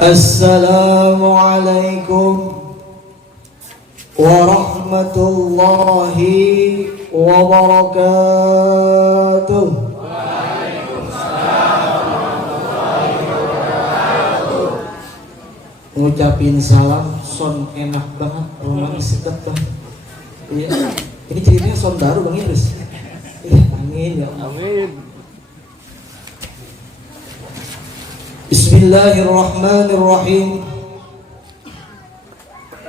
Assalamualaikum warahmatullahi wabarakatuh. Waalaikumsalam warahmatullahi wabarakatuh. Ngucapin salam son enak banget, romantis sedap banget. Iya. Ini ceritanya son baru Bang Iris. Amin ya Allah. Amin. Bismillahirrahmanirrahim.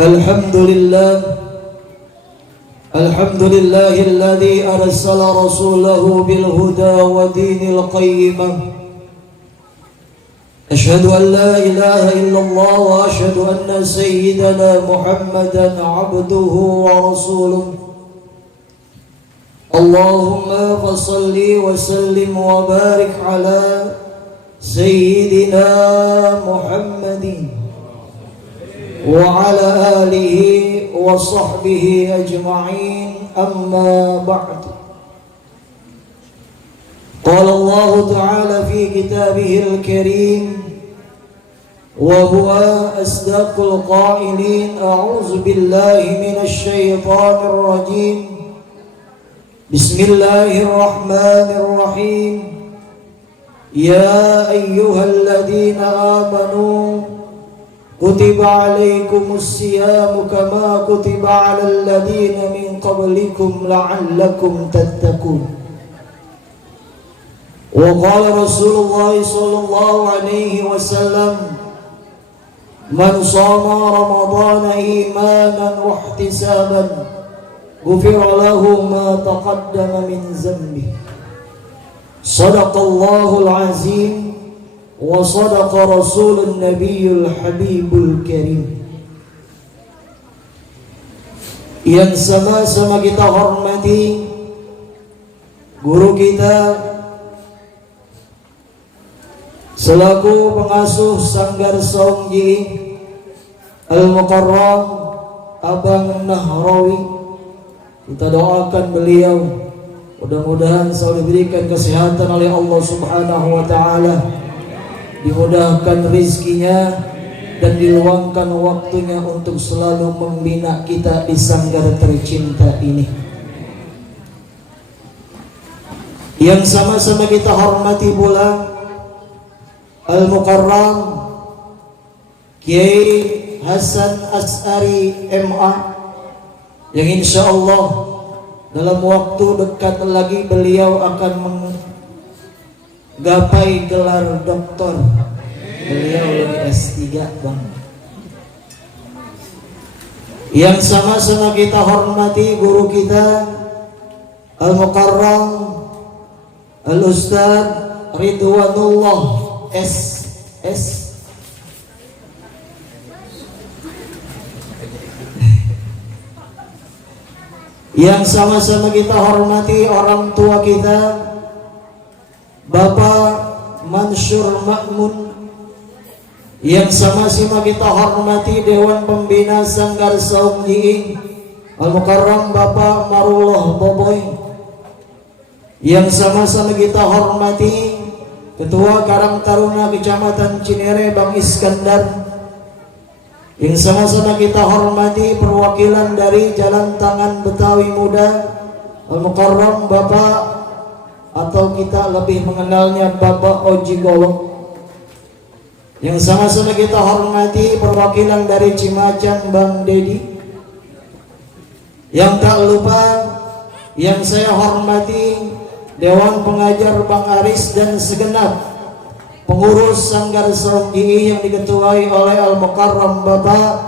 Alhamdulillahilladzi arsala rasulahu bil huda wa dinil qayyimah. Asyhadu an la ilaha illallah wa asyhadu anna sayyidana Muhammadan abduhu wa rasuluh. Allahumma fassalli wa sallim wa barik ala Sayyidina Muhammadin wa ala alihi wa sahbihi ajma'in, amma ba'd. Qala Allah Ta'ala fi kitabihil karim wa huwa asdaqul qailin, a'udzu billahi minasy syaithanir rajim. Bismillahirrahmanirrahim. Ya ayyuhalladzina amanu kutiba alaikumus siyamu kama kutiba alal ladzina min qablikum la'allakum tattaqun. Wa qala Rasulullah sallallahu alaihi wasallam, man shama ramadhana imanan wa ihtisaban ghufira lahu ma taqaddama min dhanbihi. Sadaqallahul azim wa sadaqa rasulun nabiyul habibul karim. Yang sama-sama kita hormati guru kita selaku pengasuh Sanggar Saungji Al-Mukarram Abang Nahrawi. Kita doakan beliau mudah-mudahan selalu diberikan kesehatan oleh Allah Subhanahu wa Ta'ala, dimudahkan rizkinya dan diluangkan waktunya untuk selalu membina kita di sanggar tercinta ini. Yang sama-sama kita hormati pula Al-Mukarram Kiai Hasan As'ari MA, yang insya Allah dalam waktu dekat lagi beliau akan menggapai gelar doktor. Beliau lagi S3 Bang. Yang sama-sama kita hormati guru kita Al-Mukarram Al-Ustaz Ridwanullah SS. Yang sama-sama kita hormati orang tua kita Bapak Mansur Makmun. Yang sama-sama kita hormati Dewan Pembina Sanggar Saungji Al-Mukarram Bapak Marullah Boboy. Yang sama-sama kita hormati Ketua Karang Taruna Kecamatan Cinere Bang Iskandar. Yang sama-sama kita hormati perwakilan dari Jalan Tangan Betawi Muda Al-Mukarram Bapak, atau kita lebih mengenalnya Bapak Oji Golok. Yang sama-sama kita hormati perwakilan dari Cimacan Bang Dedi. Yang tak lupa yang saya hormati Dewan Pengajar Bang Aris dan segenap pengurus Sanggar Saungji yang diketuai oleh Al-Mukarram Bapak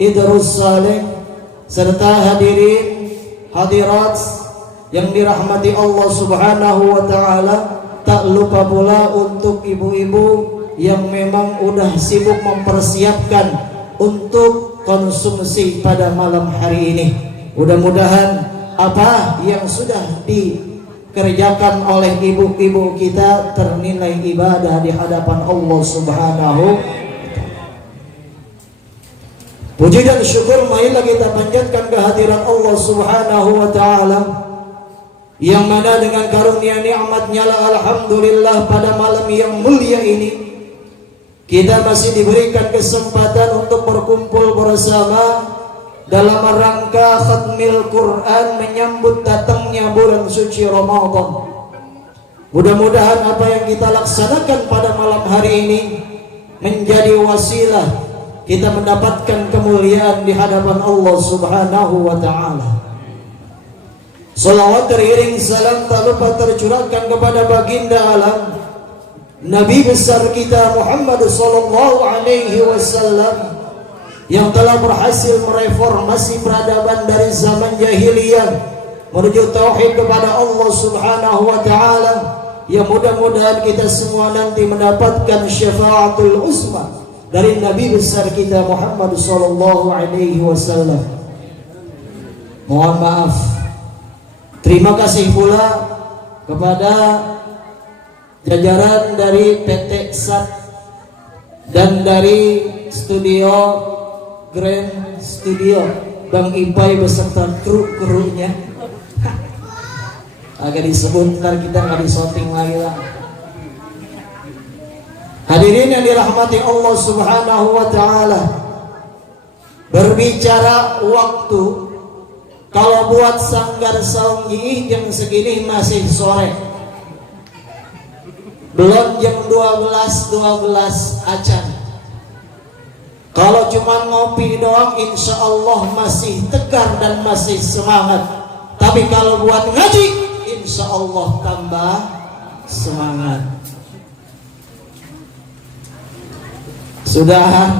Idrus Saleh, serta hadirin hadirat yang dirahmati Allah Subhanahu wa Ta'ala. Tak lupa pula untuk ibu-ibu yang memang udah sibuk mempersiapkan untuk konsumsi pada malam hari ini. Mudah-mudahan apa yang sudah dikerjakan oleh ibu-ibu kita ternilai ibadah di hadapan Allah Subhanahu. Puji dan syukur marilah kita panjatkan kehadiran Allah Subhanahu wa Ta'ala, yang mana dengan karunia nikmatnya lah alhamdulillah pada malam yang mulia ini kita masih diberikan kesempatan untuk berkumpul bersama dalam rangka khatmil Quran menyambut datangnya bulan suci Ramadan. Mudah-mudahan apa yang kita laksanakan pada malam hari ini menjadi wasilah kita mendapatkan kemuliaan di hadapan Allah Subhanahu wa ta'ala. Salawat teriring salam tak lupa tercurahkan kepada baginda alam Nabi besar kita Muhammad sallallahu alaihi wasallam yang telah berhasil mereformasi peradaban dari zaman jahiliyah menuju tauhid kepada Allah Subhanahu wa ta'ala. Ya mudah-mudahan kita semua nanti mendapatkan syafaatul uzma dari Nabi besar kita Muhammad sallallahu alaihi wasallam. Mohon maaf. Terima kasih pula kepada jajaran dari PT SAT dan dari studio Grand Studio Bang Ipai beserta kru-krunya. Agak disebut ntar kita nggak disorting lagi lah. Hadirin yang dirahmati Allah Subhanahu wa ta'ala, berbicara waktu, kalau buat Sanggar Saung Jiih jam segini masih sore, belum jam 12 acan. Kalau cuma ngopi doang insya Allah masih tegar dan masih semangat. Tapi kalau buat ngaji insya Allah tambah semangat. Sudah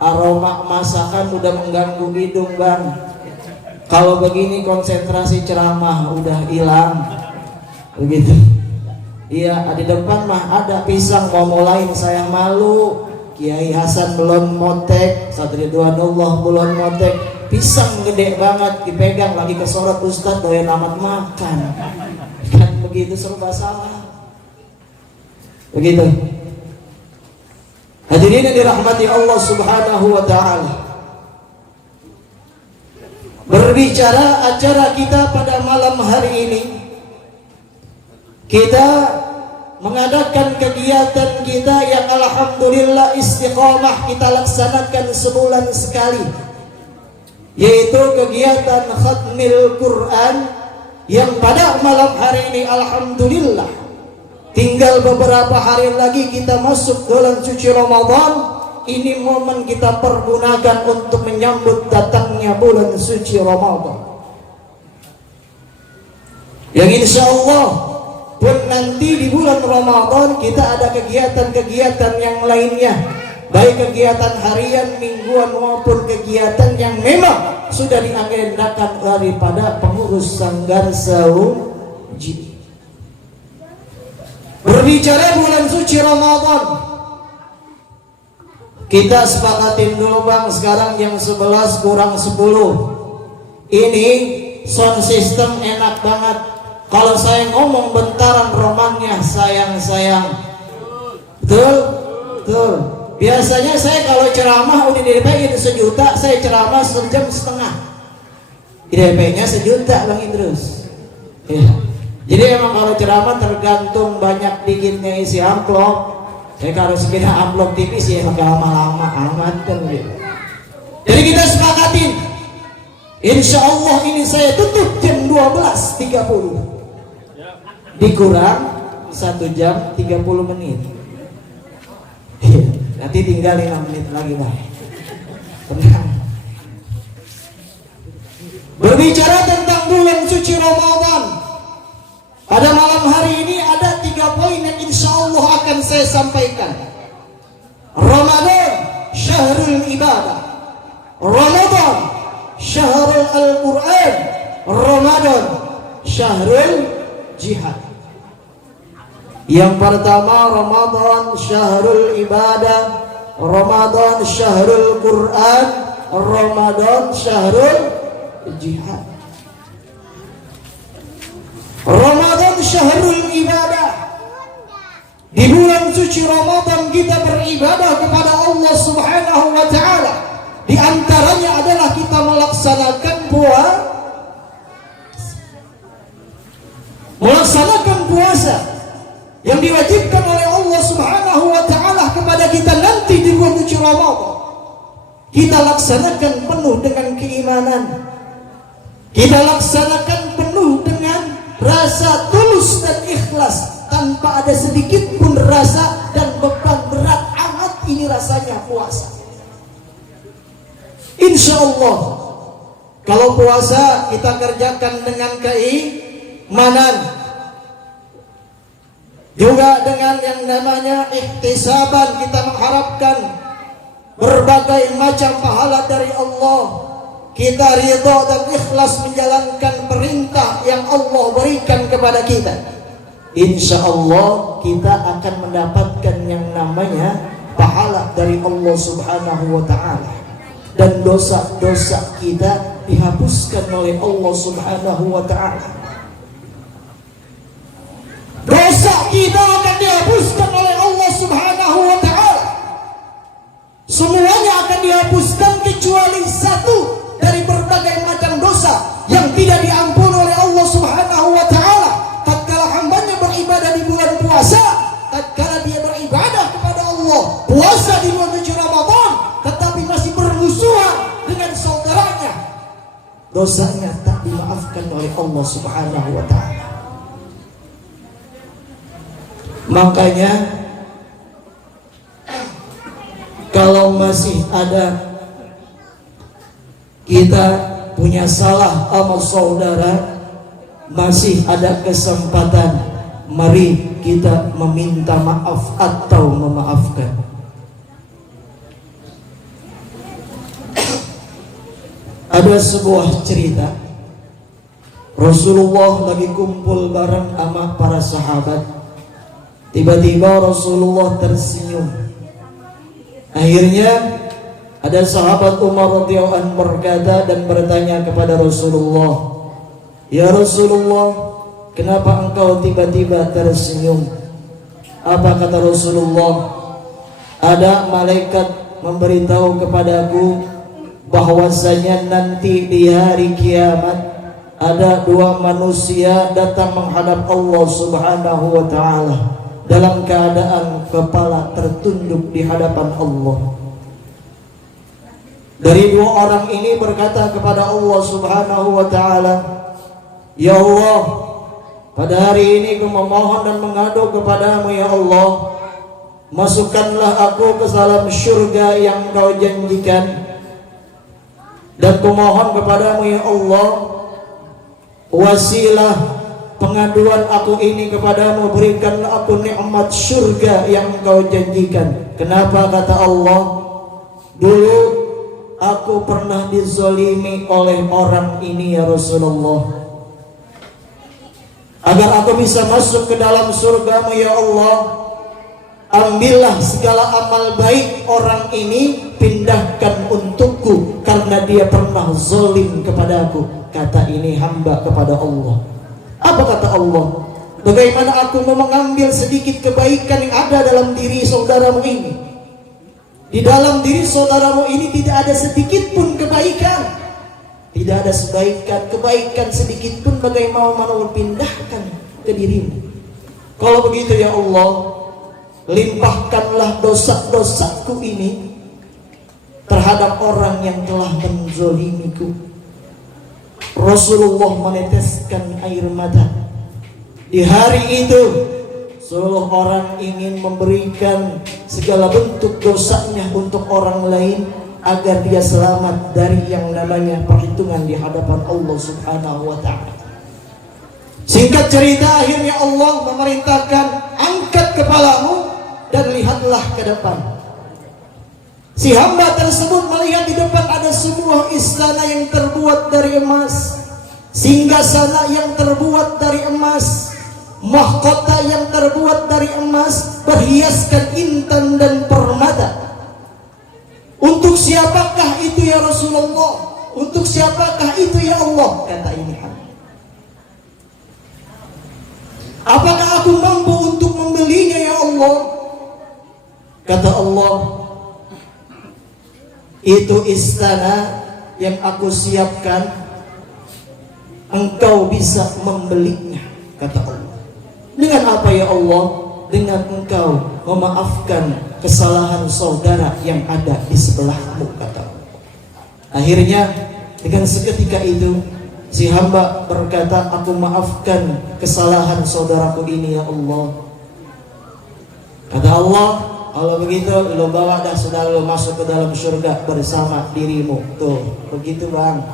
aroma masakan udah mengganggu hidung bang. Kalau begini konsentrasi ceramah udah hilang. Begitu. Iya, di depan mah ada pisang mau mulai saya malu. Kiai Hasan belum motek, Satri Ridwanullah belum motek. Pisang gede banget dipegang lagi kesorot Ustadz doyan amat makan. Kan begitu serba salah. Begitu. Hadirin yang dirahmati Allah Subhanahu wa ta'ala, berbicara acara kita pada malam hari ini, kita mengadakan kegiatan kita yang alhamdulillah istiqamah kita laksanakan sebulan sekali, yaitu kegiatan khatmil Quran yang pada malam hari ini alhamdulillah tinggal beberapa hari lagi kita masuk bulan suci Ramadan. Ini momen kita pergunakan untuk menyambut datangnya bulan suci Ramadan yang insya Allah pun nanti di bulan Ramadan kita ada kegiatan-kegiatan yang lainnya, baik kegiatan harian, mingguan maupun kegiatan yang memang sudah diagendakan daripada pengurus Sanggar Saung Jiih. Berbicara bulan suci Ramadan, kita sepakatin dulu bang, sekarang jam 11 kurang 10. Ini sound system enak banget. Kalau saya ngomong bentaran romannya sayang-sayang. Betul? Betul. Biasanya saya kalau ceramah udah DP-in 1 juta, saya ceramah 1,5 jam. DP-nya 1 juta bang Idrus. Ya. Jadi emang kalau ceramah tergantung banyak dikitnya isi amplop. Saya kalau sekira amplop tipis ya pakai lama-lama amat kan gitu. Jadi kita sepakatin, insya Allah ini saya tutup jam 12.30. Dikurang 1 jam 30 menit. Nanti tinggal 5 menit lagi bang. Tenang. Berbicara tentang bulan suci Ramadan, pada malam hari ini ada 3 poin yang insya Allah akan saya sampaikan. Ramadan syahrul ibadah, Ramadan syahrul Al-Quran, Ramadan syahrul jihad. Yang pertama Ramadan syahrul ibadah, Ramadan syahrul Quran, Ramadan syahrul jihad. Ramadan syahrul ibadah. Di bulan suci Ramadan kita beribadah kepada Allah Subhanahu wa ta'ala. Di antaranya adalah kita melaksanakan puasa yang diwajibkan oleh Allah Subhanahu wa ta'ala kepada kita Ramadan kita laksanakan penuh dengan keimanan, kita laksanakan penuh dengan rasa tulus dan ikhlas, tanpa ada sedikit pun rasa dan beban berat amat ini rasanya puasa. Insya Allah kalau puasa kita kerjakan dengan keimanan, juga dengan yang namanya ihtisaban, kita mengharapkan berbagai macam pahala dari Allah, kita ridha dan ikhlas menjalankan perintah yang Allah berikan kepada kita, insya Allah kita akan mendapatkan yang namanya pahala dari Allah Subhanahu wa ta'ala, dan dosa-dosa kita dihapuskan oleh Allah Subhanahu wa ta'ala. Dosa kita akan dihapuskan oleh Allah Subhanahu wa ta'ala. Semuanya akan dihapuskan kecuali satu dari berbagai macam dosa yang tidak diampuni oleh Allah Subhanahu wa ta'ala. Tatkala hambanya beribadah di bulan puasa, tatkala dia beribadah kepada Allah, puasa di bulan suci Ramadan, tetapi masih bermusuhan dengan saudaranya, dosanya tak dimaafkan oleh Allah Subhanahu wa ta'ala. Makanya kalau masih ada kita punya salah sama saudara, masih ada kesempatan, mari kita meminta maaf atau memaafkan. Ada sebuah cerita, Rasulullah lagi kumpul bareng sama para sahabat. Tiba-tiba Rasulullah tersenyum. Akhirnya ada sahabat Umar radhiyallahu anhu berkata dan bertanya kepada Rasulullah, "Ya Rasulullah, kenapa engkau tiba-tiba tersenyum?" Apa kata Rasulullah? "Ada malaikat memberitahu kepadaku bahwasanya nanti di hari kiamat ada dua manusia datang menghadap Allah Subhanahu wa ta'ala dalam keadaan kepala tertunduk di hadapan Allah. Dari dua orang ini berkata kepada Allah Subhanahu wa ta'ala, Ya Allah, pada hari ini aku memohon dan mengadu kepadamu ya Allah, masukkanlah aku ke dalam syurga yang kau janjikan, dan kumohon kepadamu ya Allah, wasilah pengaduan aku ini kepadamu, berikanlah aku nikmat syurga yang engkau janjikan. Kenapa? Kata Allah, dulu aku pernah dizolimi oleh orang ini ya Rasulullah. Agar aku bisa masuk ke dalam surgamu ya Allah, ambillah segala amal baik orang ini, pindahkan untukku, karena dia pernah zolim kepadaku. Kata ini hamba kepada Allah. Apa kata Allah? Bagaimana aku mau mengambil sedikit kebaikan yang ada dalam diri saudaramu ini? Di dalam diri saudaramu ini tidak ada sedikit pun kebaikan, tidak ada kebaikan sedikit pun, bagaimana mau pindahkan ke dirimu? Kalau begitu ya Allah, limpahkanlah dosa-dosaku ini terhadap orang yang telah menzolimiku. Rasulullah meneteskan air mata. Di hari itu seluruh orang ingin memberikan segala bentuk dosanya untuk orang lain, agar dia selamat dari yang namanya perhitungan di hadapan Allah Subhanahu wa ta'ala. Singkat cerita, akhirnya Allah memerintahkan, angkat kepalamu dan lihatlah ke depan. Si hamba tersebut melihat di depan ada sebuah istana yang terbuat dari emas, singgasana yang terbuat dari emas, mahkota yang terbuat dari emas, berhiaskan intan dan permata. Untuk siapakah itu ya Rasulullah? Untuk siapakah itu ya Allah? Kata ini hamba. Apakah aku mampu untuk membelinya ya Allah? Kata Allah, itu istana yang aku siapkan, engkau bisa membelinya. Kata Allah. Dengan apa ya Allah? dengan engkau memaafkan kesalahan saudara yang ada di sebelahmu, kata Allah. Akhirnya dengan seketika itu si hamba berkata, aku maafkan kesalahan saudaraku ini ya Allah. Kata Allah, kalau begitu lo bawa dah saudara lo masuk ke dalam surga bersama dirimu. Tuh, begitu Bang.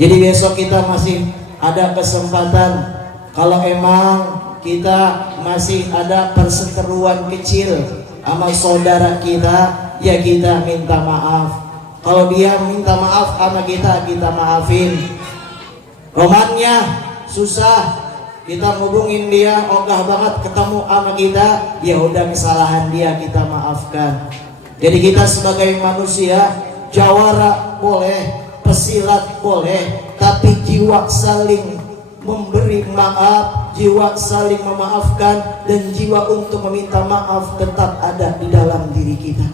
Jadi besok kita masih ada kesempatan. Kalau emang kita masih ada perseteruan kecil sama saudara kita, ya kita minta maaf. Kalau dia minta maaf sama kita maafin. Romannya susah, kita ngubungin dia ogah banget ketemu sama kita, ya udah kesalahan dia kita maafkan. Jadi kita sebagai manusia, jawara boleh, pesilat boleh, tapi jiwa saling memberi maaf, jiwa saling memaafkan, dan jiwa untuk meminta maaf tetap ada di dalam diri kita.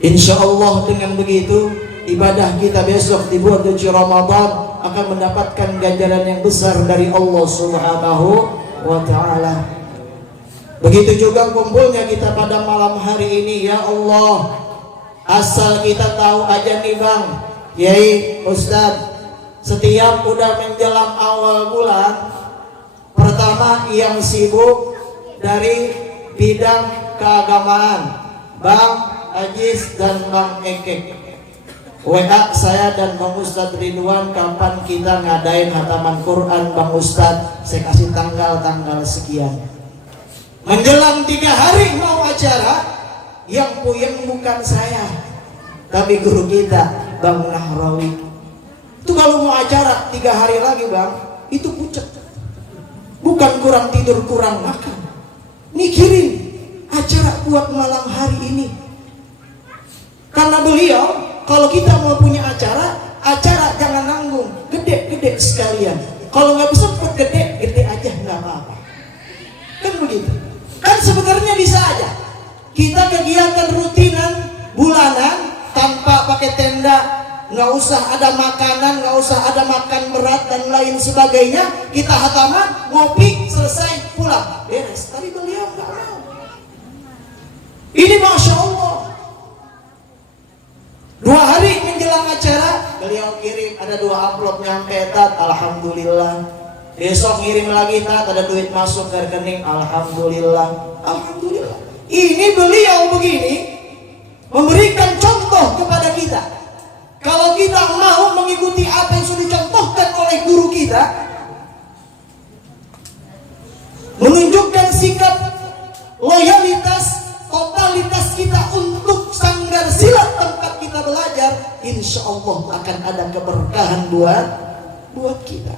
Insya Allah dengan begitu ibadah kita besok di bulan suci Ramadan akan mendapatkan ganjaran yang besar dari Allah Subhanahu wa Ta'ala. Begitu juga kumpulnya kita pada malam hari ini, ya Allah. Asal kita tahu aja nih Bang, Yai, Ustadz, setiap udah menjelang awal bulan, pertama yang sibuk dari bidang keagamaan, Bang Ajis dan Bang Ekek, WA saya dan Bang Ustadz Ridwan, kapan kita ngadain hataman Quran Bang Ustadz, saya kasih tanggal sekian. Menjelang 3 hari mau acara, yang puyeng bukan saya tapi guru kita Bang Nahrawi. Itu kalau mau acara 3 hari lagi Bang, itu pucet. Bukan kurang tidur, kurang makan, mikirin acara buat malam hari ini. Karena beliau, kalau kita mau punya acara jangan nanggung, gede-gede sekalian. Kalau nggak bisa buat gede aja nggak apa-apa. Kan begitu. Kan sebenarnya bisa aja kita kegiatan rutinan bulanan tanpa pakai tenda, nggak usah ada makanan, nggak usah ada makan berat dan lain sebagainya. Kita hataman, ngopi, selesai, pulang, beres. Tapi beliau nggak mau. Ini Masya Allah. 2 hari menjelang acara, beliau kirim ada 2 amplop nyampe, Tat, alhamdulillah. Besok ngirim lagi, Tat, ada duit masuk ke rekening, alhamdulillah. Alhamdulillah. Ini beliau begini memberikan contoh kepada kita. Kalau kita mau mengikuti apa yang sudah dicontohkan oleh guru kita, menunjukkan sikap loyalitas, totalitas kita untuk sanggar silat tempat kita belajar, insya Allah akan ada keberkahan buat kita.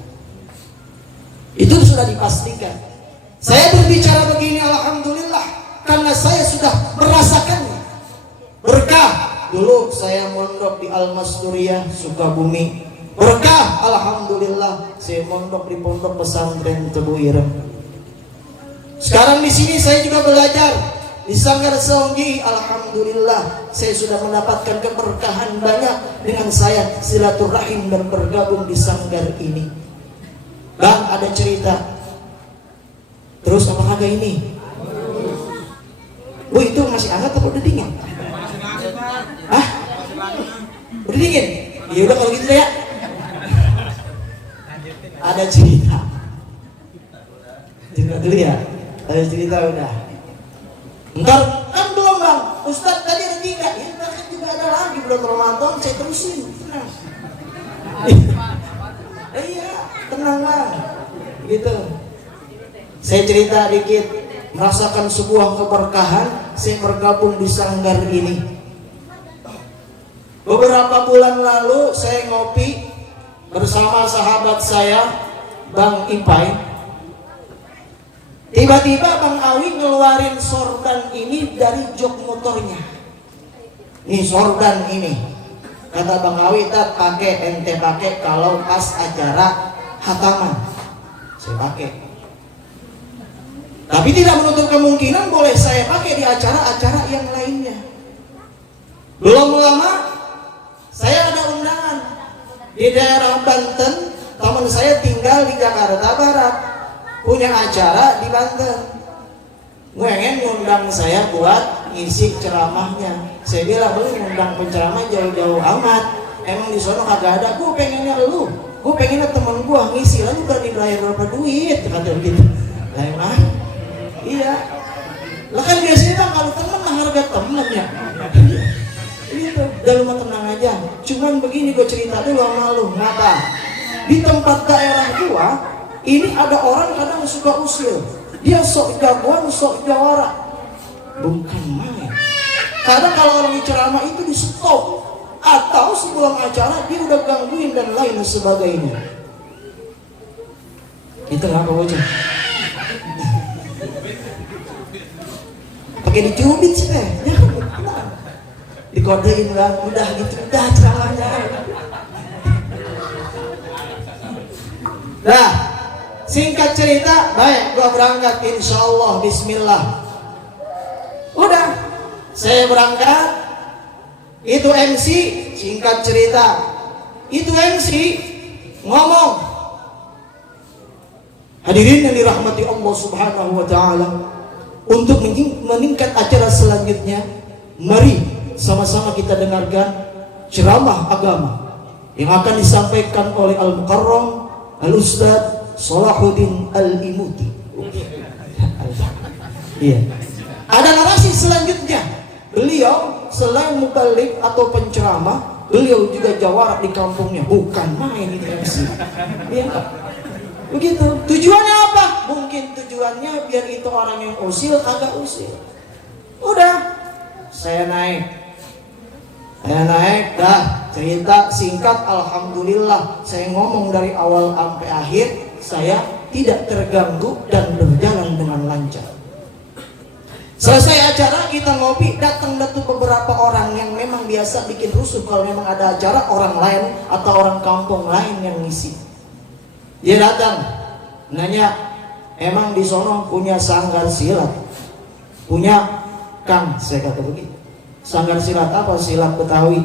Itu sudah dipastikan. Saya berbicara begini alhamdulillah karena saya sudah merasakannya. Berkah. Dulu saya mondok di Al-Masturiyah Sukabumi. Berkah, alhamdulillah saya mondok di Pondok Pesantren Tebu Ireng. Sekarang di sini saya juga belajar di Sanggar Songgi, alhamdulillah saya sudah mendapatkan keberkahan banyak dengan saya silaturahim dan bergabung di sanggar ini. Bang, ada cerita. Terus apa kagak ini? Bu, itu masih hangat atau udah dingin? Hah? Udah dingin? Ya udah kalau gitu deh ya. Ada cerita. Cerita dulu ya. Ada cerita udah. Ntar kan belum Bang. Ustadz tadi ada 3. Ya ntar kan juga ada lagi bulan Ramadan, saya terusin. Tenang. Iya, tenang Bang. Gitu. Saya cerita dikit. Merasakan sebuah keberkahan, saya bergabung di sanggar ini. Beberapa bulan lalu saya ngopi bersama sahabat saya Bang Ipai. Tiba-tiba Bang Awi ngeluarin sorban ini dari jok motornya. Nih sorban ini. Kata Bang Awi, tak pakai, ente pakai kalau pas acara hataman. Saya pakai. Tapi tidak menutup kemungkinan boleh saya pakai di acara-acara yang lainnya. Belum lama saya ada undangan di daerah Banten. Teman saya tinggal di Jakarta Barat. punya acara di Banten, pengen ngundang saya buat ngisi ceramahnya. Saya bilang, lu ngundang penceramah jauh-jauh amat, emang di sono kagak ada. Gue pengennya gue pengennya temen gue ngisi, lalu berani bayar berapa duit, kata begitu. Lah iya, lah kan biasanya kan kalau temen lah harga temen ya. Gitu, udah lu mau tenang aja. Cuman begini gue cerita dulu sama lu, ngapa? Di tempat daerah gua ini ada orang kadang suka usil, dia sok jagoan, sok jawara, bukan main. Kadang kalau orang ceramah itu di stop, atau sebelum acara dia udah gangguin dan lain sebagainya. Itu ngapa wajah? Pakai dicubit sih teh, dikodein lah, udah gitu, udah ceramahnya. Nah, singkat cerita, baik, gua berangkat, insya Allah, Bismillah. Udah, saya berangkat. Itu MC, singkat cerita, itu MC ngomong, hadirin yang dirahmati Allah Subhanahu Wa Taala, untuk meningkat acara selanjutnya, mari sama-sama kita dengarkan ceramah agama yang akan disampaikan oleh Al-Mukarram Al-Ustadz Salahuddin Al-Imuti. Iya. Ada narasi selanjutnya. Beliau selain mubalik atau penceramah, beliau juga jawara di kampungnya. Bukan main ini MC. Iya. Begitu. Tujuannya apa? Mungkin tujuannya biar itu orang yang usil kagak usil. Udah. Saya naik, dah cerita singkat, alhamdulillah saya ngomong dari awal sampai akhir, saya tidak terganggu dan berjalan dengan lancar. Selesai acara kita ngopi, datang beberapa orang yang memang biasa bikin rusuh kalau memang ada acara, orang lain atau orang kampung lain yang ngisi. Dia datang, nanya, emang di sono punya sanggar silat? Punya Kang, saya kata begitu. Sanggar silat apa? Silat Betawi.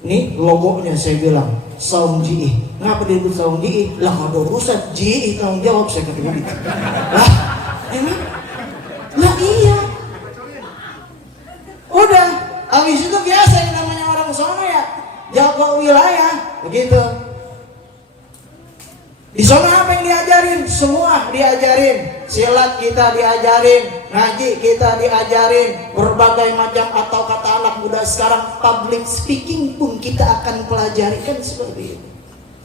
Ini logonya, saya bilang Saung Jiih. Ngapa disebut Saung Jiih? Lah ada urusan Jiih tanggung jawab, saya kata begitu. Lah, emang? Lah iya. Udah, habis itu biasa yang namanya orang sono ya, jaga wilayah, begitu. Di sana apa yang diajarin? Semua diajarin. Silat kita diajarin, ngaji kita diajarin, berbagai macam atau kata anak muda sekarang public speaking pun kita akan pelajari, kan seperti itu.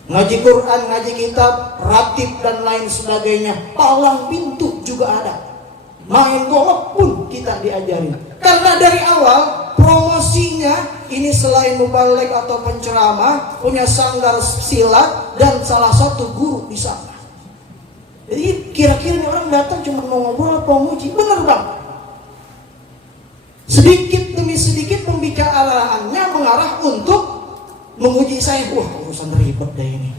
Ngaji Quran, ngaji kitab, ratib dan lain sebagainya. Palang pintu juga ada. Main golok pun kita diajarin. Karena dari awal promosinya ini selain mubalik atau penceramah, punya sanggar silat dan salah satu guru di sana. Jadi kira-kira orang datang cuma mau ngobrol atau muji, bener bang? Sedikit demi sedikit pembicaraannya mengarah untuk menguji saya. Wah, urusan ribet deh ini.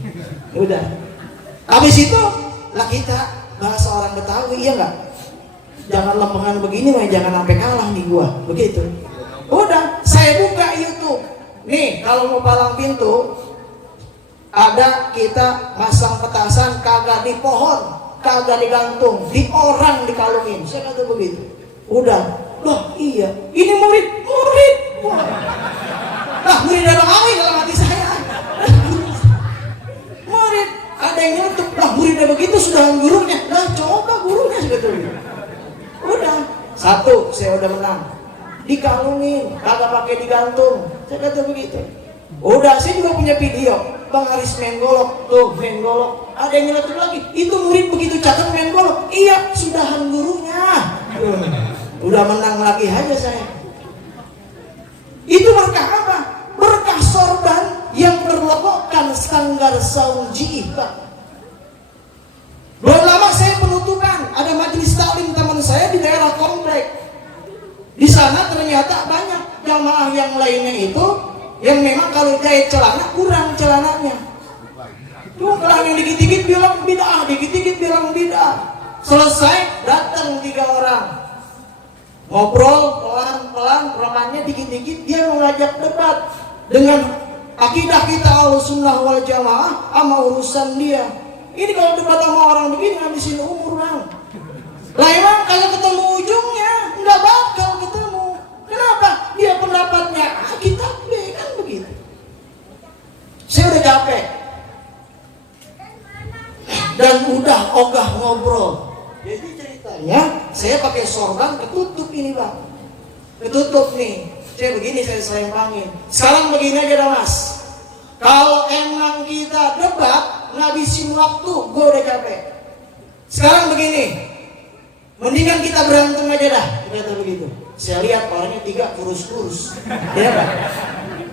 Udah. Habis itu lah kita bahasa orang Betawi, iya nggak? Jangan lempengan begini, mah jangan sampai kalah nih gua. Begitu. Udah, saya buka YouTube. Nih, kalau mau palang pintu, ada kita masang petasan kagak di pohon, kagak digantung, di orang dikalungin. Saya kata begitu. Udah, loh iya, ini murid. Wah. Lah murid Abang Awi dalam hati saya. Murid, ada yang nyetuk, lah muridnya begitu sudah gurunya. Lah coba gurunya sebetulnya. Udah, satu saya udah menang. Dikalungin, kagak pakai digantung. Saya kata begitu. Udah, saya juga punya video. Bang Aris main golok, tuh main golok. Ada yang nyeletuk lagi, itu murid begitu cakep main golok. Iya, sudahan gurunya. Udah menang lagi aja saya. Itu berkah apa? Berkah sorban yang berlogokan sanggar Saung Jiih, Pak. Belum lama saya penutupan, ada majelis taklim teman saya di daerah komplek. Di sana ternyata banyak jamaah yang lainnya itu yang memang kalau jahit celana kurang celananya. Tuh orang yang dikit-dikit bilang bid'ah, dikit-dikit bilang bid'ah. Selesai datang 3 orang. Ngobrol pelan-pelan, romannya dikit-dikit dia mengajak debat dengan akidah kita Ahlussunnah wal Jamaah sama urusan dia. Ini kalau debat sama orang begini ngabisin umur bang. Lah emang kalau ketemu ujungnya nggak bakal ketemu. Kenapa? Dia pendapatnya A, kita B, kan begitu. Saya udah capek dan udah ogah ngobrol. Jadi ceritanya saya pakai sorban ketutup ini bang, ketutup nih. Saya begini saya selempangin. Sekarang begini aja dah mas. Kalau emang kita debat ngabisin waktu, gue udah capek. Sekarang begini, mendingan kita berantem aja dah. Kata begitu. Saya lihat orangnya 3 kurus-kurus, ya kan?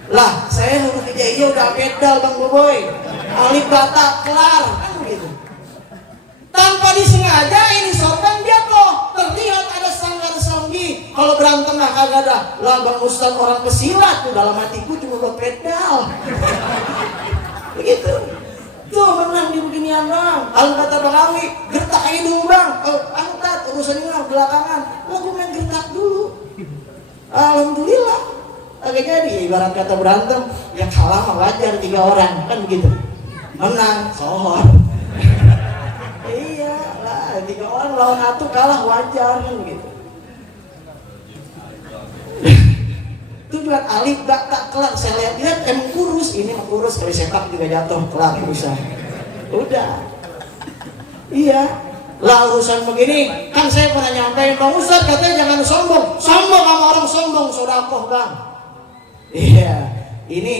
Lah, saya huruf hijau udah pedal bang Boboy. Alif bata kelar, kan begitu. Tanpa disengaja ini sorban jatuh. Terlihat ada sanggar songgi. Kalau berantem lah kagak ada. Lah bang Ustaz orang pesilat tuh dalam hatiku cuma buat pedal. Begitu. Tuh menang di beginian bang. Kalau kata Bang Awi, gertak aja dulu bang. Angkat urusan ini belakangan. Lah gue main gertak dulu. Alhamdulillah. Agak jadi ibarat kata berantem. Yang kalah mah wajar 3 orang kan begitu. Menang sohor. Iya lah 3 orang lawan 1 kalah wajar kan begitu. Tujuan alif gak tak kelar. Saya lihat emang kurus. Ini mah kurus. Kalau sepak juga jatuh. Kelar bisa. Udah. Iya. Lah urusan begini. Kan saya pernah nyampein Bang Ustaz katanya jangan sombong. Sombong sama orang sombong. Sodakoh bang. Iya. Ini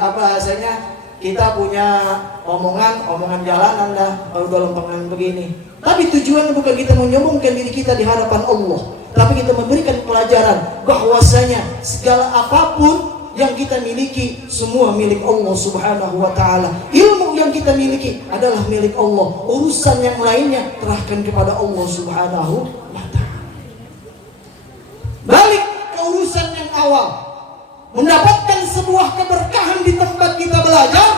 apa bahasanya. Kita punya omongan jalanan dah. Kalau dalam pengen begini. Tapi tujuannya bukan kita menyombongkan diri kita di hadapan Allah. Tapi kita memberikan pelajaran bahwasanya segala apapun yang kita miliki semua milik Allah Subhanahu wa taala. Ilmu yang kita miliki adalah milik Allah. Urusan yang lainnya serahkan kepada Allah Subhanahu wa taala. Balik ke urusan yang awal. Mendapatkan sebuah keberkahan di tempat kita belajar.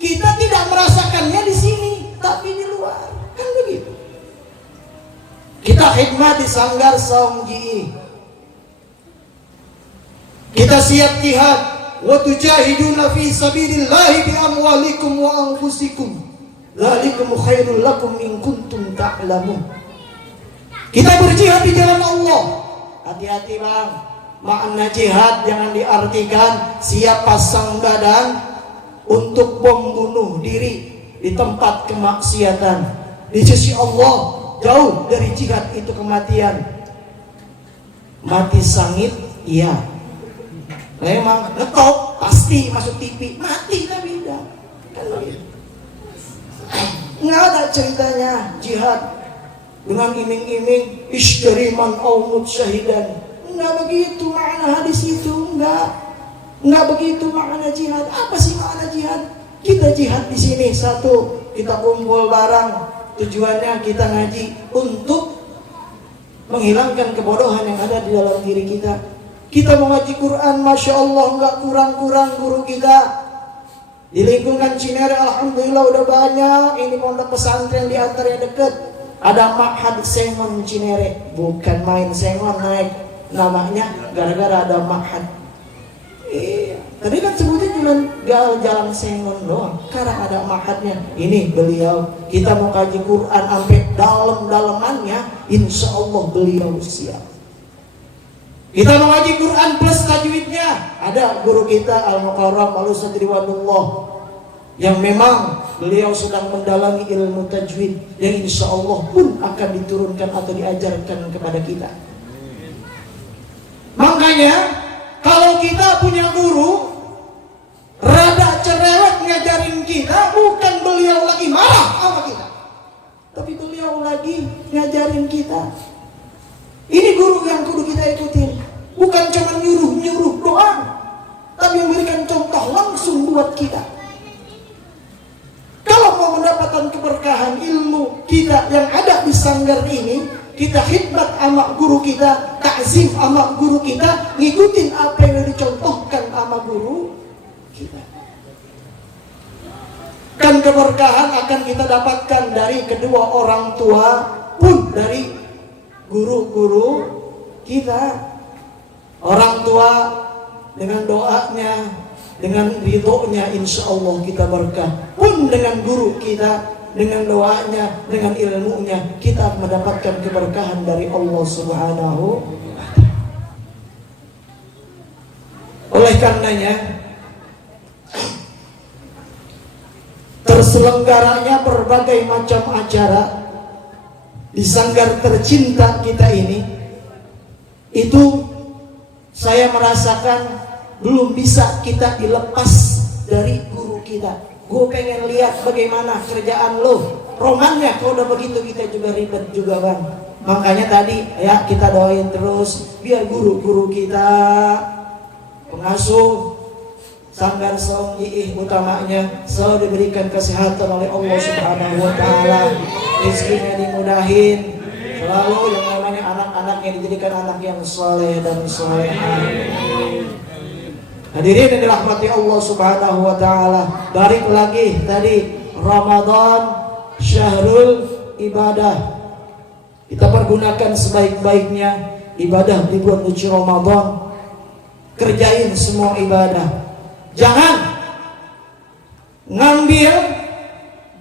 Kita tidak merasakannya di sini, tapi di luar. Kan begitu. Kita khidmat di Sanggar Saungji. Kita siap jihad. Wa tujahiduna fi sabilillahi bi amwalikum wa anfusikum. Dzalikum khairul lakum in kuntum ta'lamun. Kita berjihad di jalan Allah. Hati-hati bang. Makna jihad jangan diartikan siap pasang badan untuk membunuh diri di tempat kemaksiatan. Di sisi Allah jauh dari jihad itu kematian. Mati sangit, iya. Memang ngetop pasti masuk TV, mati tapi tidak. Kan begitu. Nggak ada ceritanya jihad dengan iming-iming ishtariman aw mutsyahidan. Nggak begitu makna hadis itu, nggak begitu makna jihad. Apa sih makna jihad? Kita jihad di sini satu, kita kumpul barang. Tujuannya kita ngaji untuk menghilangkan kebodohan yang ada di dalam diri kita. Kita mau ngaji Quran, Masya Allah nggak kurang-kurang guru kita. Di lingkungan Cinere alhamdulillah udah banyak. Ini pondok pesantren di antaranya dekat. Ada Ma'had Sengon Cinere. Bukan main Sengon naik namanya gara-gara ada Ma'had. Iya. Tadi kan sebutin cuma jalan Sengon doang. Sekarang ada Ma'hadnya. Ini beliau. Kita mau kaji Quran sampai dalam-dalamannya. Insya Allah beliau siap. Kita mau kaji Quran plus tajwidnya. Ada guru kita Al-Mukarram Al-Ustaz Ridwanullah, yang memang beliau sedang mendalami ilmu tajwid, yang insya Allah pun akan diturunkan atau diajarkan kepada kita. Makanya kalau kita punya guru rada cerewet ngajarin kita, bukan beliau lagi marah sama kita, tapi beliau lagi ngajarin kita. Ini guru yang kudu kita ikutin. Bukan cuma nyuruh-nyuruh doang, tapi memberikan contoh langsung buat kita. Kalau mau mendapatkan keberkahan ilmu kita yang ada di sanggar ini, kita khidmat sama guru kita, takzim sama guru kita, ngikutin apa yang dicontohkan sama guru kita. Kan keberkahan akan kita dapatkan dari kedua orang tua pun dari guru-guru kita. Orang tua dengan doanya dengan ridhonya insya Allah kita berkah. Pun dengan guru kita, dengan doanya, dengan ilmunya, kita mendapatkan keberkahan dari Allah Subhanahu wa Ta'ala. Oleh karenanya, terselenggaranya berbagai macam acara di sanggar tercinta kita ini, itu saya merasakan belum bisa kita dilepas dari guru kita. Gue pengen lihat bagaimana kerjaan lo. Romannya kalau udah begitu kita juga ribet juga bang. Makanya tadi ya kita doain terus biar guru-guru kita, pengasuh sanggar Saung Jiih utamanya selalu diberikan kesehatan oleh Allah Subhanahu wa Ta'ala, rezekinya dimudahin, selalu yang namanya anak-anaknya dijadikan anak yang soleh dan solehah. Hadirin yang dirahmati Allah Subhanahu wa Ta'ala, balik lagi tadi Ramadan syahrul ibadah. Kita pergunakan sebaik-baiknya ibadah di bulan suci Ramadan. Kerjain semua ibadah. Jangan ngambil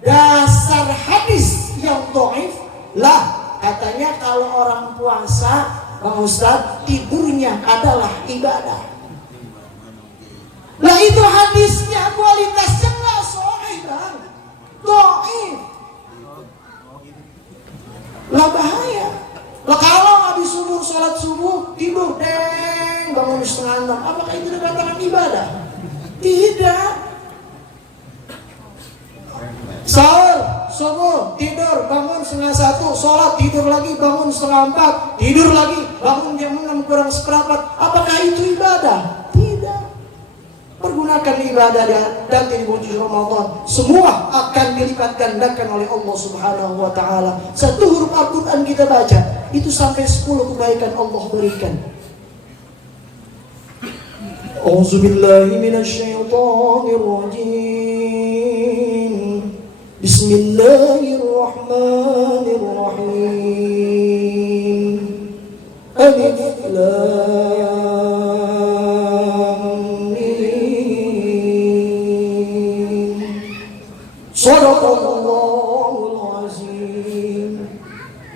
dasar hadis yang dhaif lah. Katanya kalau orang puasa, Bang Ustaz, tidurnya adalah ibadah. Lah itu hadisnya kualitasnya nggak sahih bang, dhaif. Lah bahaya. Lah kalau habis subuh sholat subuh tidur deng bangun setengah 6, apakah itu dikatakan ibadah? Tidak. Sahur, subuh, tidur, bangun setengah 1, sholat, tidur lagi, bangun setengah 4, tidur lagi, bangun jam 6 kurang seperempat. Apakah itu ibadah? Tidak. Pergunakan ibadah dan di bulan Ramadan, semua akan dilipat gandakan oleh Allah Subhanahu wa Ta'ala. Satu huruf Al-Quran kita baca, itu sampai 10 kebaikan Allah berikan. A'udzubillahi minasyaitonir rajim. Bismillahirrahmanirrahim. Alif lam mim. Shadaqallahul azim.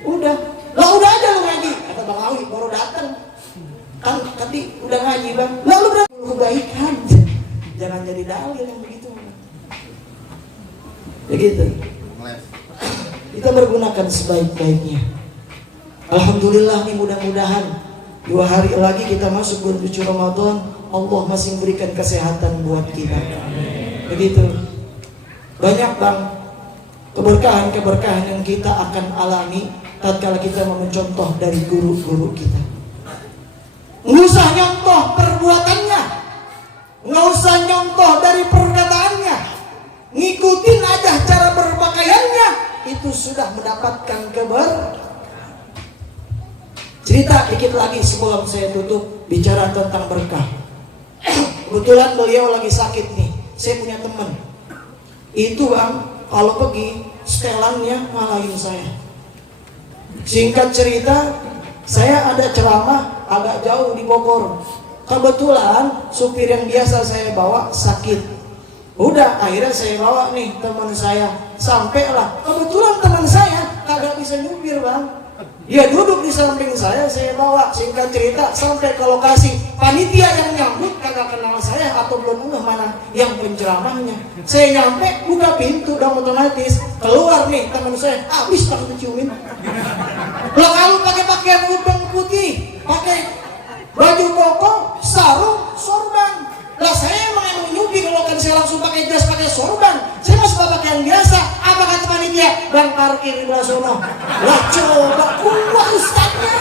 Udah. Lah udah aja lu ngaji. Kata Bang Awi baru datang. Kan tadi udah ngaji bang. Lalu berapa kebaikan? Jangan jadi dalil yang begitu. Begitu. Kita bergunakan sebaik-baiknya. Alhamdulillah nih, mudah-mudahan 2 hari lagi kita masuk bulan suci Ramadan, Allah masih memberikan kesehatan buat kita. Begitu. Banyak bang keberkahan-keberkahan yang kita akan alami tatkala kita mencontoh dari guru-guru kita. Nggak usah nyontoh perbuatannya, nggak usah nyontoh dari perkataannya, ngikutin aja cara berpakaiannya, itu sudah mendapatkan keberkahan. Cerita dikit lagi sebelum saya tutup bicara tentang berkah. Kebetulan beliau lagi sakit nih, saya punya teman. Itu bang, kalau pergi setelannya malahin saya. Singkat cerita, saya ada ceramah agak jauh di Bogor. Kebetulan supir yang biasa saya bawa sakit. Udah akhirnya saya bawa nih teman saya. Sampailah, kebetulan teman saya kagak bisa nyupir bang. Dia duduk di samping saya bawa. Singkat cerita sampai ke lokasi, panitia yang nyambut kagak kenal saya atau belum mana yang penceramahnya. Saya nyampe buka pintu dan otomatis keluar nih teman saya, habis tak diciumin. Lo kalau pakai pakaian udang putih, pakai baju koko, sarung, sorban. Lah saya emang nyubi kalau kan saya langsung pakai jas, pakai sorban. Saya masih pakaian biasa. Apa kata panitia? Bang parkir di belah sono. Lah coba kuat ustaznya.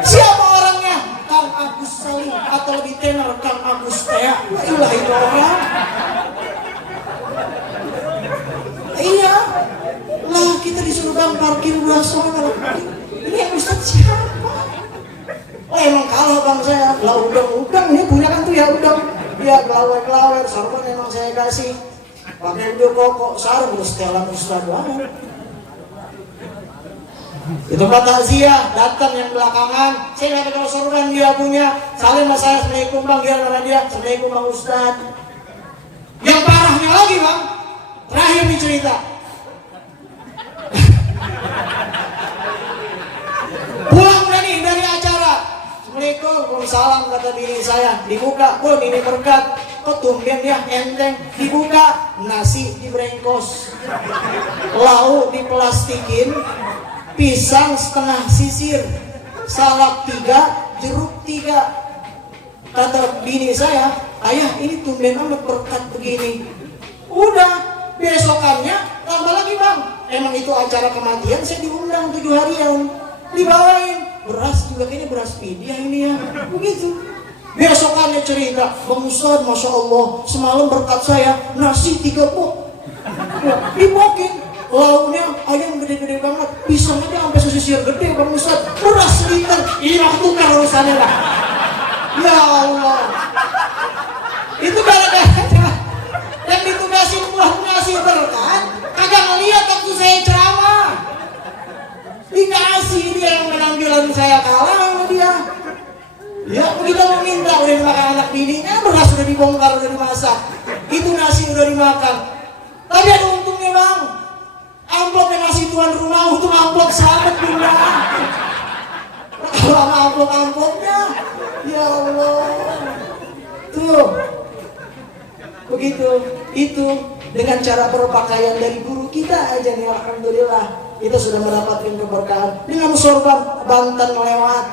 Siapa orangnya? Kang Agus Salim atau lebih tenor Kang Agus Tea. Itulah itu orang. Iya. Lah kita disuruh bang parkir di belah sono. Ini ustaz siapa? Oh emang kalah bang saya. Lah udang ini punya kan tuh ya udang. Dia gelawai-gelawai, sarung emang saya kasih. Pakai udah kok sarung terus setelan ustaz banget. Itu tempat takziah, datang yang belakangan, saya nggak tahu sorban dia punya, saling sama saya, assalamualaikum bang, dia nama dia, assalamualaikum bang Ustad. Yang parahnya lagi bang, terakhir nih cerita. Pulang dari acara, assalamualaikum, waalaikumsalam kata bini saya, dibuka, pun ini berkat, kok tumben ya enteng, dibuka, nasi diberengkos, lauk diplastikin, pisang setengah sisir, salad 3, jeruk 3. Kata bini saya, ayah ini tumben amat berkat begini. Udah, besokannya tambah lagi bang, emang itu acara kematian, saya diundang 7 harian, dibawain beras juga, kayaknya beras pidia ini ya, begitu. Besokannya cerita, bang Ustad, masya Allah, semalam berkat saya nasi 3 pok, dipokin. Lauknya ayam gede-gede banget, pisang aja sampai sesisir gede bang Ustad, beras liter, iya tukar urusannya lah. Ya Allah, itu gara-gara yang ditugasin buat ngasih berkat, kagak ngeliat waktu saya ceramah. Dikasih dia yang penampilan saya kalah sama dia. Ya begitu mau minta, udah dimakan anak bininya, beras udah dibongkar, udah dimasak, itu nasi udah dimakan. Tapi ada untungnya bang, amplop yang ngasih tuan rumah untuk amplop sahabat bunda. Kalau sama amplop-amplopnya, ya Allah, tuh begitu. Itu dengan cara berpakaian dari guru kita aja nih, alhamdulillah kita sudah mendapatkan keberkahan. Dengan sorban Banten lewat,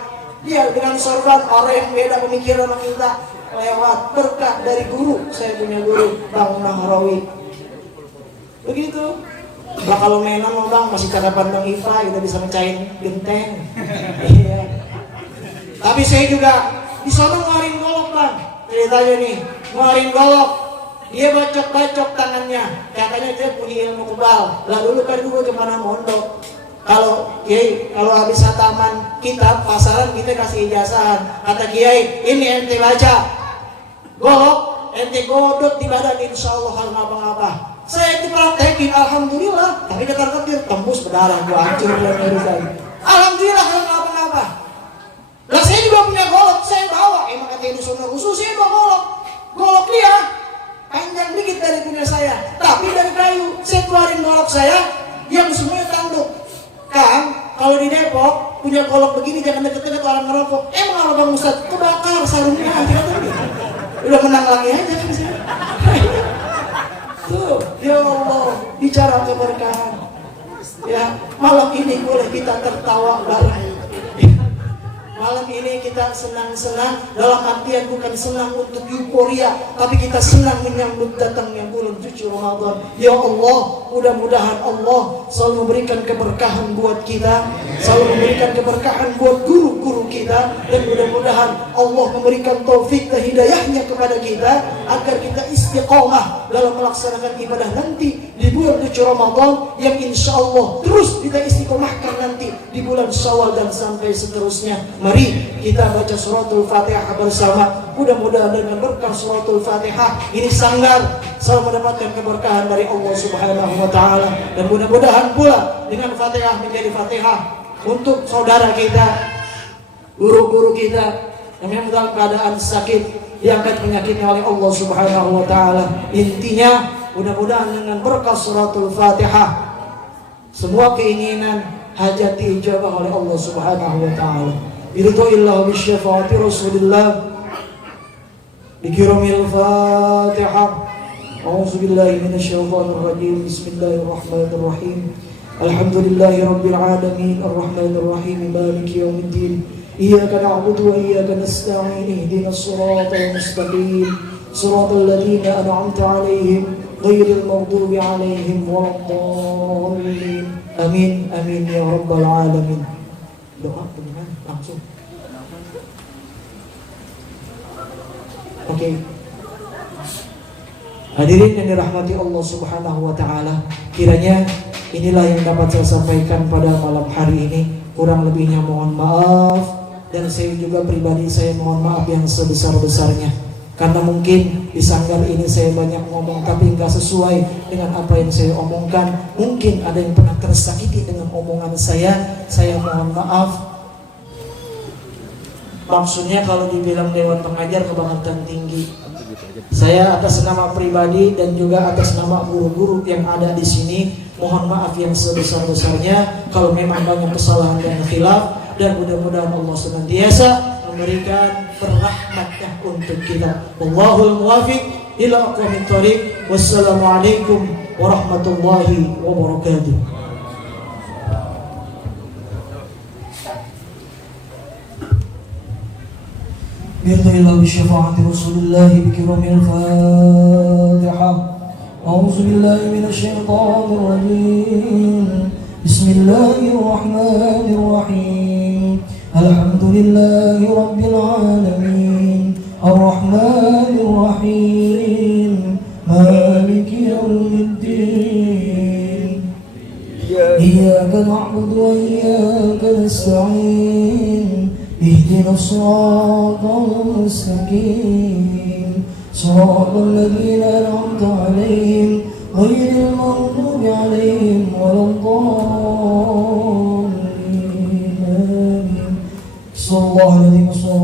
ya dengan sorban orang yang beda pemikiran sama kita lewat, berkah dari guru. Saya punya guru Bang Nahrawi, begitu. Bah kalau mainan mau bang, masih cakapan Bang Iva, udah bisa mecahin genteng. Iya. Tapi saya juga di sana ngeluarin golok bang, ceritanya nih, ngeluarin golok. Dia bacok-bacok tangannya, katanya dia punya ilmu kebal. Lah dulu kan gue kemana mondok, kalau Kiai, kalau habis hataman kitab pasaran kita kasih ijazahan. Kata Kiai, ini ente baca golok, ente godot di badan, insya Allah hal ngapa-ngapa. Saya dipraktekin, alhamdulillah. Tapi ketar-ketir tembus berdarah, gua hancur dan ngerusain. Alhamdulillah hal ngapa-ngapa. Lah saya juga punya golok, saya bawa. Emang kata ini sunnah khusus, saya bawa golok. Golok dia panjang dikit dari punya saya, tapi dari kayu. Saya keluarin golok saya yang semuanya tanduk. Kang, kalau di Depok punya golok begini jangan deket-deket orang ngerokok. Emang apa bang Ustad? Kebakar sarungnya nanti katanya. Udah menang lagi aja kan sih. Tuh, ya Allah, bicara keberkahan. Ya, malam ini boleh kita tertawa bareng. Malam ini kita senang-senang, dalam artian bukan senang untuk euforia, tapi kita senang menyambut datangnya bulan suci Ramadan. Ya Allah, mudah-mudahan Allah selalu memberikan keberkahan buat kita, selalu memberikan keberkahan buat guru-guru kita, dan mudah-mudahan Allah memberikan taufik dan hidayahnya kepada kita agar kita istiqomah dalam melaksanakan ibadah nanti di bulan suci Ramadan, yang insya Allah terus kita istiqomahkan nanti di bulan Syawal dan sampai seterusnya. Mari kita baca suratul Fatihah bersama. Mudah-mudahan dengan berkah suratul Fatihah ini sanggar selalu mendapatkan keberkahan dari Allah Subhanahu wa taala, dan mudah-mudahan pula dengan Fatihah menjadi Fatihah untuk saudara kita, guru-guru kita yang memang dalam keadaan sakit, diangkat penyakitnya oleh Allah Subhanahu wa taala. Intinya mudah-mudahan dengan berkah suratul Fatihah semua keinginan hajat diijabah oleh Allah Subhanahu wa taala. Biridhoillah bisyafaati Rasulillah. Bikiramil Fatihah. A'udzubillahi minasyaitonir rajim. Bismillahirrahmanirrahim. Alhamdulillahi rabbil alamin arrahmanir rahim maliki yaumiddin. Iyyaka na'budu wa iyyaka nasta'in. Ihdinas siratal mustaqim. Siratal ladzina an'amta 'alaihim ghairil maghdubi 'alaihim waladdallin. Amin amin ya rabbal alamin. Doa dengan langsung. Oke. Hadirin yang dirahmati Allah Subhanahu wa taala, kiranya inilah yang dapat saya sampaikan pada malam hari ini. Kurang lebihnya mohon maaf, dan saya juga pribadi saya mohon maaf yang sebesar-besarnya. Karena mungkin di sanggar ini saya banyak ngomong tapi nggak sesuai dengan apa yang saya omongkan. Mungkin ada yang pernah tersakiti dengan omongan saya mohon maaf. Maksudnya kalau dibilang Dewan Pengajar Kebangatan Tinggi, saya atas nama pribadi dan juga atas nama guru-guru yang ada di sini, mohon maaf yang sebesar-besarnya kalau memang banyak kesalahan dan khilaf, dan mudah-mudahan Allah senantiasa memberikan rahmatnya untuk kita. Wallahul muwafiq ila aqwamit thoriq. Wassalamualaikum warahmatullahi wabarakatuh. Bi'idznillah bi syafaati Rasulillah bi kiramil Fatihah. A'udzu billahi minasy syaithanir rajim. Bismillahirrahmanirrahim. Alhamdulillahi rabbil alamin. Ar-Rahmanir Rahim. Maliki yaumiddin. Iyyaka na'budu wa iyyaka nasta'in. Ihdinas siratal mustaqim. Siratal ladzina an'amta 'alaihim ghairil maghdubi 'alaihim waladdallin. Sallallahu alaihi wasallam.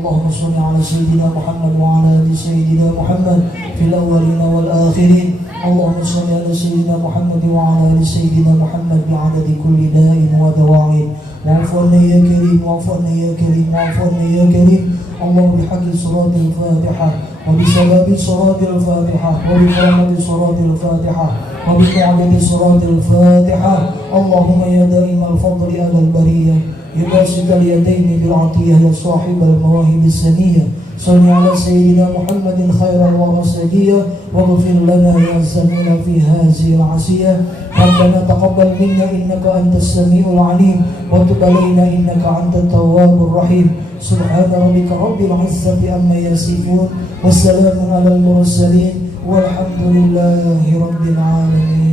Allahumma shalli ala sayyidina Muhammad wa ala ali sayyidina Muhammad fil awwalin wal akhirin. Allahumma shalli ala sayyidina Muhammad wa ala ali sayyidina Muhammad bi'adadi kulli da'in wa dawa'in. Wa'fu anna ya karim, wa'fu anna ya karim, wa'fu anna ya karim. Allahumma bihaqqi suratil Fatihah wa bi sababi suratil Fatihah wa bi karamati suratil Fatihah wa bi ta'adadi suratil Fatihah. Allahumma ya da'imal fadli ala al-bariyah, ya basidal yadaini bil 'atiyah, ya sahibal mawahib as-saniyah. Salli ala sayyidina Muhammadin khairal wara sadiyah waghfir lana ya zamina fi hadhihi al-'asiyah. Rabbana taqabbal minna innaka antas samiul 'alim wa tub 'alaina innaka antat tawwabur rahim. Subhana rabbika rabbil 'izzati amma yasifun, wassalamun alal mursalin walhamdulillahi rabbil 'alamin.